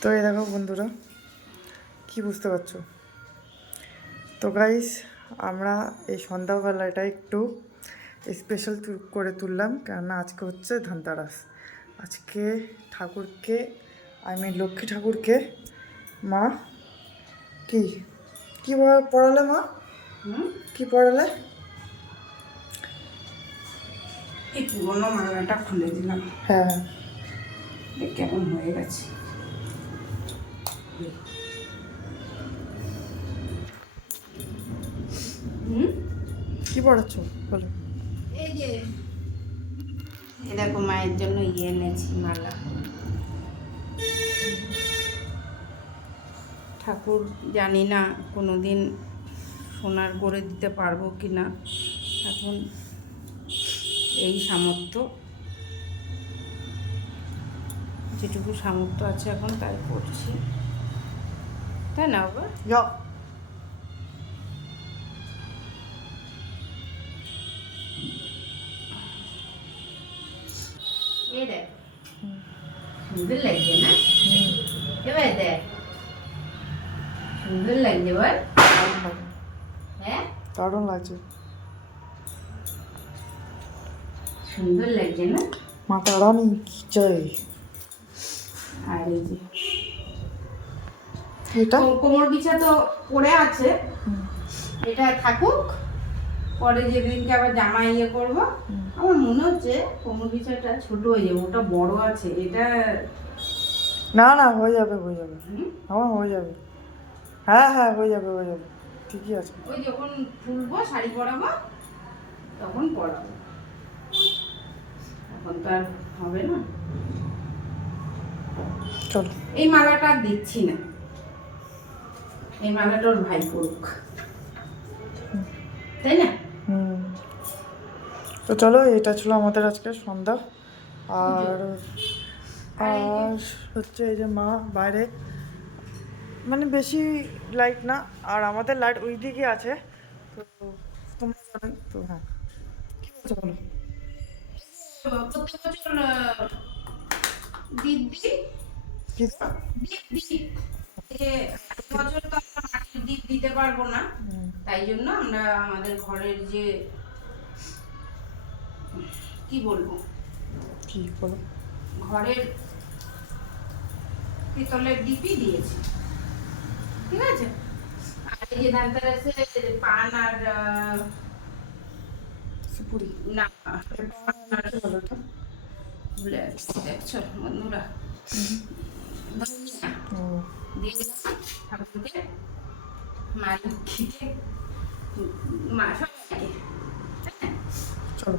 তো এই দেখো বন্ধুরা কি বুঝতে পারছ? তো গাইস আমরা এই সন্ধ্যাবেলাটা একটু স্পেশাল করে তুললাম কেননা আজকে হচ্ছে ধনতেরাস। আজকে ঠাকুরকে আমি লক্ষ্মী ঠাকুরকে মা কি? কি পড়ালে মা? হুম? কি পড়ালে? এই পুরোনো মালাটা খুলে দিলাম। হ্যাঁ। কেমন হয়ে গেছে। কি পড়াচ্ছ? বলো। এই যে এ দেখো মায়ের জন্য ইয়ে এনেছি মালা। ঠাকুর জানি না কোনো দিন সোনার করে দিতে পারব কি না। এখন এই সামর্থ্য, যেটুকু সামর্থ্য আছে এখন তাই করছি তাই না বাবা যাও এই দেখ সুন্দর লাগছে না হুম, এবার দেখ সুন্দর লাগছে বল দারুণ লাগে হ্যাঁ দারুণ লাগছে সুন্দর লাগছে না মাতা রানী কি জয় আর এই যে এটা? কোমর বিছা তো পড়ে আছে। এটা থাকুক পরে যেদিনকে আবার জামা ইয়ে করব। আমার মনে হচ্ছে কোমর বিছাটা ছোট হয়ে যাবে ওটা বড় আছে এটা না না হয়ে যাবে হয়ে যাবে। আমার হয়ে যাবে। হ্যাঁ হ্যাঁ হয়ে যাবে হয়ে যাবে। ঠিকই আছে। ওই যখন খুলবো শাড়ি পরাবো তখন পরাবো। এখন তো আর হবে না। চলো। এই মালাটা আর দিচ্ছি না। এই মালাটা ওর ভাই করুক তাই না? তো চলো এটা ছিল আমাদের আজকে সন্ধ্যা। আর আর হচ্ছে এই যে মা বাইরে। মানে বেশি লাইট না আর আমাদের লাইট ওই দিকে আছে। তো তোমরা জানো তো হ্যাঁ। কি বলছো বলো? প্রত্যেক বছর বছর তো আমরা মাটির দ্বীপ দিতে পারব না। তাই জন্য আমরা আমাদের ঘরের যে কি বলব? কি বলো। ঘরের পিতলের ডিপি দিয়েছি। ঠিক আছে? আর এই যে ধানতেরাসে পান আর সুপুরি। না বলো? ভুলে যাচ্ছি, দেখছ বন্ধুরা দিয়ে দিলাম ঠাকুরকে মা মা সবাইকে চলো।